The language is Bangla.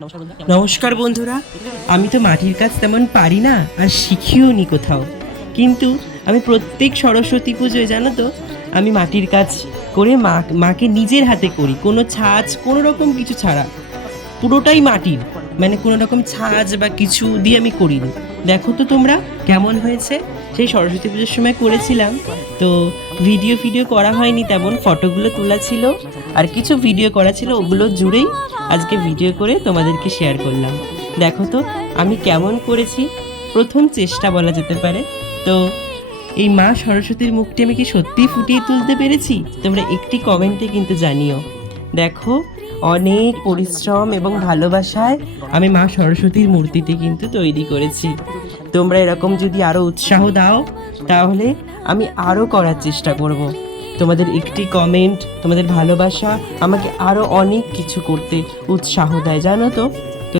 নমস্কার বন্ধুরা, আমি তো মাটির কাজ তেমন পারি না আর শিখিও নি কোথাও, কিন্তু আমি প্রত্যেক সরস্বতী পুজোয় জানো তো আমি মাটির কাজ করে মাকে নিজের হাতে করি, কোনো ছাঁচ কোনো রকম কিছু ছাড়া, পুরোটাই মাটির, মানে কোনো রকম ছাঁচ বা কিছু দিয়ে আমি করিনি। দেখো তো তোমরা কেমন হয়েছে। সেই সরস্বতী পুজোর সময় করেছিলাম, তো ভিডিও করা হয়নি, তেমন ফটোগুলো তোলা ছিল আর কিছু ভিডিও করা ছিল, ওগুলো জুড়েই আজকে ভিডিও করে তোমাদেরকে শেয়ার করলাম। দেখো তো আমি কেমন করেছি, প্রথম চেষ্টা বলা যেতে পারে। তো এই মা সরস্বতীর মুখটি আমি কি সত্যিই ফুটিয়ে তুলতে পেরেছি? তোমরা একটি কমেন্টে কিন্তু জানিও। দেখো, অনেক পরিশ্রম এবং ভালোবাসায় আমি মা সরস্বতীর মূর্তিটি কিন্তু তৈরি করেছি। তোমরা এরকম যদি আরও উৎসাহ দাও তাহলে আমি আরও করার চেষ্টা করব। তোমাদের একটি কমেন্ট, তোমাদের ভালোবাসা আমাকে আরও অনেক কিছু করতে উৎসাহ দেয়, জানো তো।